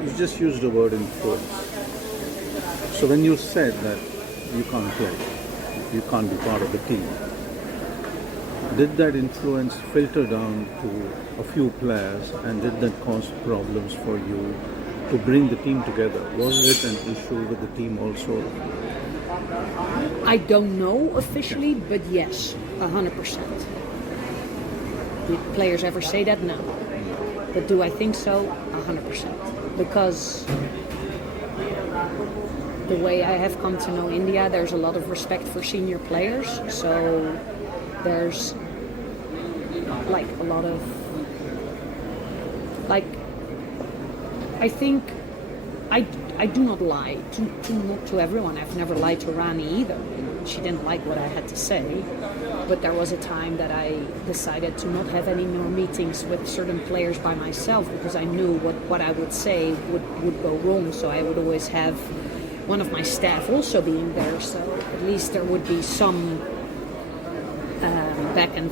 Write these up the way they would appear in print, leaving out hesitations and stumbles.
you just used the word influence. So when you said that you can't play, you can't be part of the team, did that influence filter down to a few players, and did that cause problems for you to bring the team together? Was it an issue with the team also? I don't know officially, but yes, 100%. Did players ever say that? No. But do I think so? 100%. Because the way I have come to know India, there's a lot of respect for senior players. So there's like a lot of, like, I think I do not lie not to everyone. I've never lied to Rani either. She didn't like what I had to say, but there was a time that I decided to not have any more meetings with certain players by myself because I knew what I would say would go wrong. So I would always have one of my staff also being there, so at least there would be some back and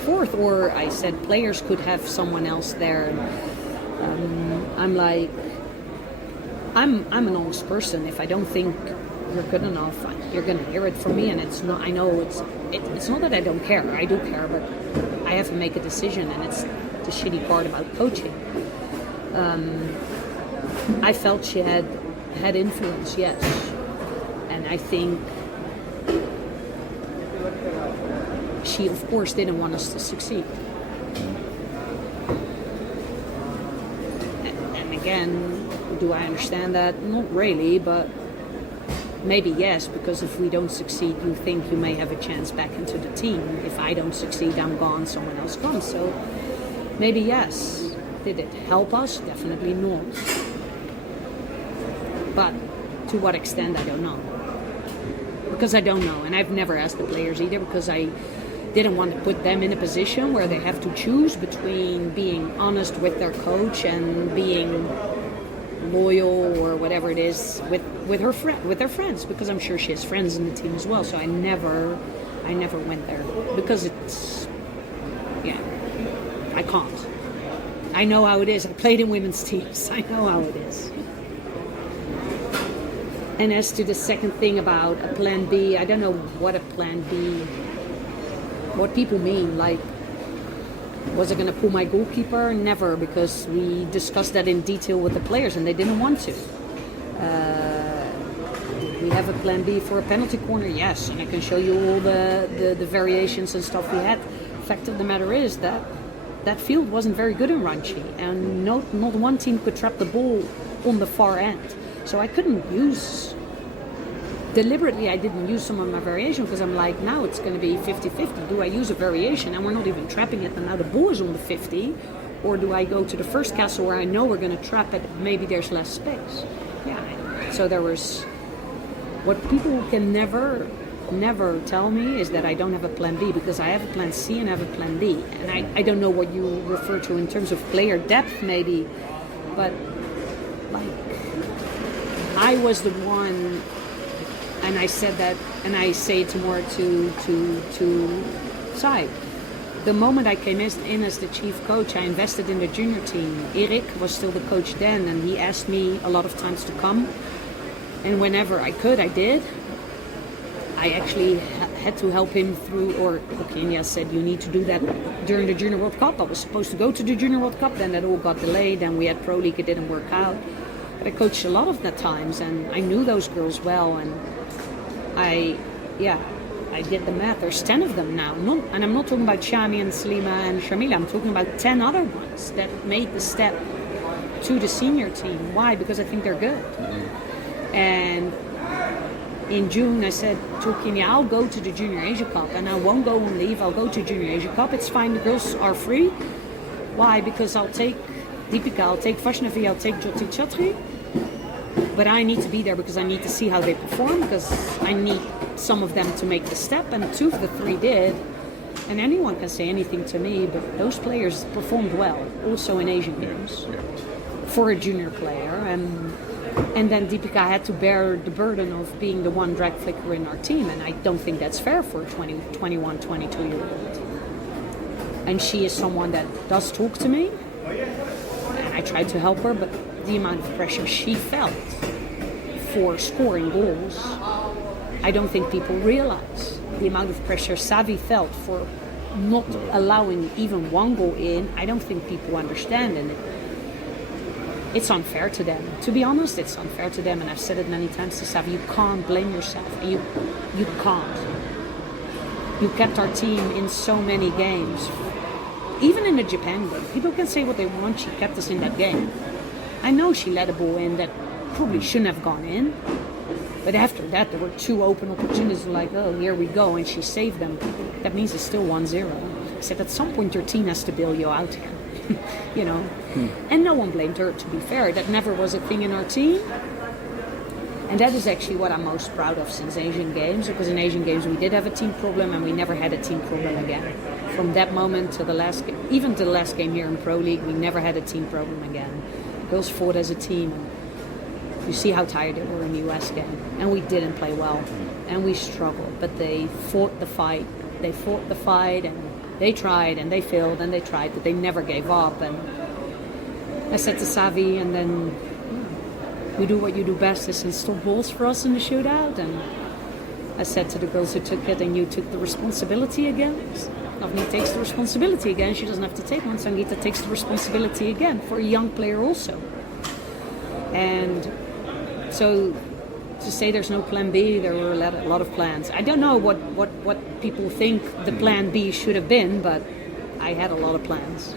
forth. Or I said players could have someone else there. I'm like, I'm an honest person. If I don't think you're good enough, you're going to hear it from me. And it's not. I know it's not that I don't care. I do care, but I have to make a decision, and it's the shitty part about coaching. I felt she had influence, yes, and I think she, of course, didn't want us to succeed. And again, do I understand that? Not really, but maybe yes, because if we don't succeed, you think you may have a chance back into the team. If I don't succeed, I'm gone, someone else comes. So maybe yes. Did it help us? Definitely not. But to what extent, I don't know. Because I don't know, and I've never asked the players either, because I didn't want to put them in a position where they have to choose between being honest with their coach and being loyal or whatever it is with their friends, because I'm sure she has friends in the team as well. So I never went there because I can't. I know how it is. I played in women's teams. I know how it is. And as to the second thing about a plan B, I don't know what a plan B, what people mean. Like, was I going to pull my goalkeeper? Never, because we discussed that in detail with the players and they didn't want to. Did we have a plan B for a penalty corner? Yes, and I can show you all the variations and stuff we had. Fact of the matter is that field wasn't very good in Ranchi, and not one team could trap the ball on the far end. So I couldn't deliberately I didn't use some of my variation, because I'm like, now it's going to be 50-50. Do I use a variation and we're not even trapping it and now the ball is on the 50? Or do I go to the first castle where I know we're going to trap it, maybe there's less space? Yeah. So there was, what people can never tell me is that I don't have a plan B, because I have a plan C and I have a plan D. And I don't know what you refer to in terms of player depth maybe, but like, I was the one, and I said that, and I say it more to Sai. The moment I came in as the chief coach, I invested in the junior team. Erik was still the coach then, and he asked me a lot of times to come. And whenever I could, I did. I actually had to help him through, or Kenya said, you need to do that during the Junior World Cup. I was supposed to go to the Junior World Cup, then that all got delayed, then we had Pro League, it didn't work out. But I coached a lot of the times, and I knew those girls well, and I did the math. There's 10 of them now. And I'm not talking about Shami and Salima and Shamila. I'm talking about 10 other ones that made the step to the senior team. Why? Because I think they're good. Mm-hmm. And in June, I said to Kenya, I'll go to the Junior Asia Cup, and I won't go on leave. I'll go to Junior Asia Cup. It's fine. The girls are free. Why? Because I'll take Deepika, I'll take Vaishnavi, I'll take Jyoti Chatri. But I need to be there because I need to see how they perform, because I need some of them to make the step, and 2 of the 3 did. And anyone can say anything to me, but those players performed well, also in Asian Games, for a junior player. And then Deepika had to bear the burden of being the one drag flicker in our team, and I don't think that's fair for a 21, 22-year-old. And she is someone that does talk to me, and I tried to help her, but the amount of pressure she felt for scoring goals, I don't think people realize. The amount of pressure Xavi felt for not allowing even one goal in, I don't think people understand. And it's unfair to them. To be honest, it's unfair to them. And I've said it many times to Xavi, you can't blame yourself. You can't. You kept our team in so many games. Even in the Japan game, people can say what they want, she kept us in that game. I know she let a ball in that probably shouldn't have gone in. But after that, there were 2 open opportunities, like, oh, here we go, and she saved them. That means it's still 1-0. I said, at some point, your team has to bail you out here. You know? And no one blamed her, to be fair. That never was a thing in our team. And that is actually what I'm most proud of since Asian Games, because in Asian Games we did have a team problem and we never had a team problem again. From that moment to the last game, even to the last game here in Pro League, we never had a team problem again. Girls fought as a team. You see how tired they were in the US game. And we didn't play well. And we struggled. But they fought the fight. They fought the fight and they tried and they failed and they tried, but they never gave up. And I said to Xavi, and then you do what you do best, is install balls for us in the shootout. And I said to the girls who took it, and you took the responsibility again. Avni takes the responsibility again. She doesn't have to take one. Sangeeta takes the responsibility again for a young player also. And so to say there's no plan B, there were a lot of plans. I don't know what people think the plan B should have been, but I had a lot of plans.